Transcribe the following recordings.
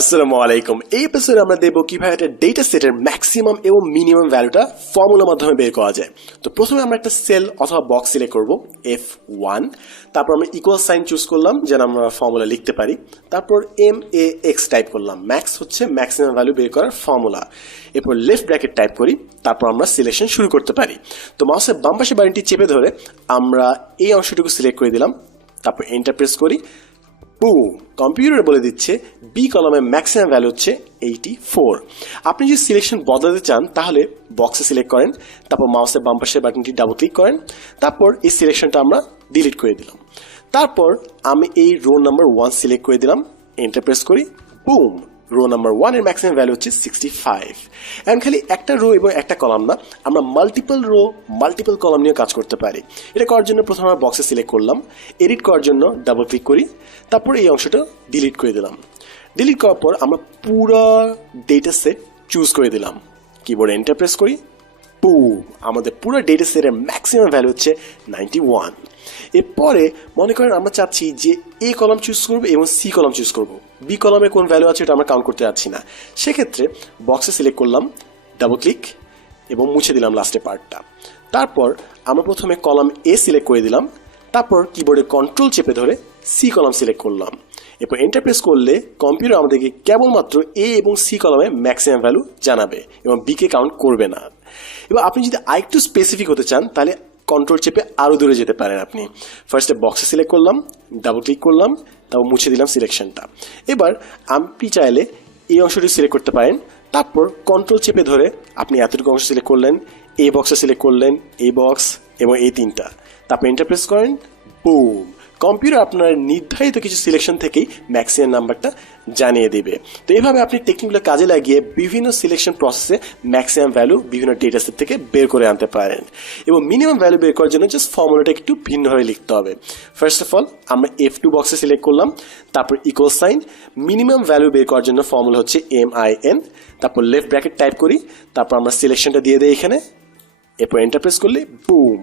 আসসালামু আলাইকুম। এই এপিসোডে আমরা দেখব কীভাবে একটা ডেটা সেটের ম্যাক্সিমাম এবং মিনিমাম ভ্যালুটা ফর্মুলার মাধ্যমে বের করা যায়। তো প্রথমে আমরা একটা সেল অথবা বক্স সিলেক্ট করব এফ ওয়ান তারপর আমরা ইকুয়াল সাইন চুজ করলাম, যেন আমরা ফর্মুলা লিখতে পারি। তারপর এম এ এক্স টাইপ করলাম। ম্যাক্স হচ্ছে ম্যাক্সিমাম ভ্যালু বের করার ফর্মুলা এরপর লেফট ব্র্যাকেট টাইপ করি, তারপর আমরা সিলেকশন শুরু করতে পারি। তো মাউসের বাম পাশে চেপে ধরে আমরা এই অংশটুকু সিলেক্ট করে দিলাম। তারপর এন্টার প্রেস করি। বুম কম্পিউটার বলে দিচ্ছে বি কলমের ম্যাক্সিমাম ভ্যালু হচ্ছে এইটি ফোর আপনি যদি সিলেকশন বদলাতে চান, তাহলে বক্সে সিলেক্ট করেন, তারপর মাউসের বাম্পাসের বাটনটি ডাবল ক্লিক করেন, তারপর এই সিলেকশনটা আমরা ডিলিট করে দিলাম। তারপর আমি এই রোল নাম্বার ওয়ান সিলেক্ট করে দিলাম এন্টারপ্রেস করি বুম রো নাম্বার ওয়ানের ম্যাক্সিমাম ভ্যালু হচ্ছে সিক্সটি ফাইভ এখন খালি একটা রো এবং একটা কলাম না, আমরা মাল্টিপল রো মাল্টিপল কলাম নিয়ে কাজ করতে পারি। এটা করার জন্য প্রথমে আমরা বক্সে সিলেক্ট করলাম এডিট করার জন্য ডাবল ক্লিক করি, তারপর এই অংশটা ডিলিট করে দিলাম। ডিলিট করার পর আমরা পুরো ডেটা সেট চুজ করে দিলাম। কিবোর্ড এন্টার প্রেস করি বুম আমাদের পুরো ডেটা সেটের ম্যাক্সিমাম ভ্যালু হচ্ছে নাইনটি ওয়ান এরপরে মনে করেন আমরা চাচ্ছি যে এ কলাম চুজ করব এবং সি কলাম চুজ করব। বি কলামে কোন ভ্যালু আছে এটা আমরা কাউন্ট করতে যাচ্ছি না। সেক্ষেত্রে বক্সে সিলেক্ট করলাম ডাবল ক্লিক এবং মুছে দিলাম লাস্টে পার্টটা তারপর আমরা প্রথমে কলাম এ সিলেক্ট করে দিলাম, তারপর কিবোর্ডে কন্ট্রোল চেপে ধরে সি কলাম সিলেক্ট করলাম। এরপর এন্টারপ্রেস করলে কম্পিউটার আমাদেরকে কেবলমাত্র এ এবং সি কলামে ম্যাক্সিমাম ভ্যালু জানাবে এবং বিকে কাউন্ট করবে না। এবার আপনি যদি আরেকটু স্পেসিফিক হতে চান, তাহলে কন্ট্রোল চেপে আরও দূরে যেতে পারেন আপনি। ফার্স্টে বক্সে সিলেক্ট করলাম ডাবল ক্লিক করলাম তারপর মুছে দিলাম সিলেকশনটা এবার আপনি চাইলে এই অংশটি সিলেক্ট করতে পারেন। তারপর কন্ট্রোল চেপে ধরে আপনি এতটুকু অংশ সিলেক্ট করলেন, এই বক্সে সিলেক্ট করলেন, এই বক্স এবং এই তিনটা। তারপর ইন্টারপ্রেস করেন বুম কম্পিউটার আপনার নির্ধারিত কিছু সিলেকশন থেকেই ম্যাক্সিমাম নাম্বারটা জানিয়ে দেবে। তো এইভাবে আপনি টেকনিকগুলো কাজে লাগিয়ে বিভিন্ন সিলেকশন প্রসেসে ম্যাক্সিমাম ভ্যালু বিভিন্ন ডেটা সেট থেকে বের করে আনতে পারেন। এবং মিনিমাম ভ্যালু বের করার জন্য জাস্ট ফর্মুলাটা একটু ভিন্নভাবে লিখতে হবে। ফার্স্ট অফ অল আমরা এফ টু বক্সে সিলেক্ট করলাম, তারপর ইকুয়াল সাইন মিনিমাম ভ্যালু বের করার জন্য ফর্মুলা হচ্ছে এম আই এন তারপর লেফট ব্র্যাকেট টাইপ করি, তারপর আমরা সিলেকশনটা দিয়ে দিই এখানে। এরপর এন্টারপ্রেস করলে বুম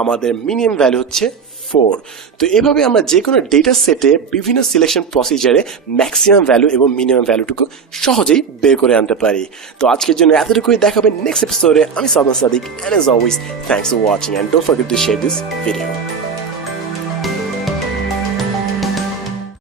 আমাদের মিনিমাম ভ্যালু হচ্ছে ফোর তো এভাবে আমরা যে কোনো ডেটা সেটে বিভিন্ন সিলেকশন প্রসিজারে ম্যাক্সিমাম ভ্যালু এবং মিনিমাম ভ্যালুটুকু সহজেই বের করে আনতে পারি। তো আজকের জন্য এতটুকুই দেখাবে নেক্সট এপিসোডে আমি Sadan Sadiq and as always thanks for watching and don't forget to share this video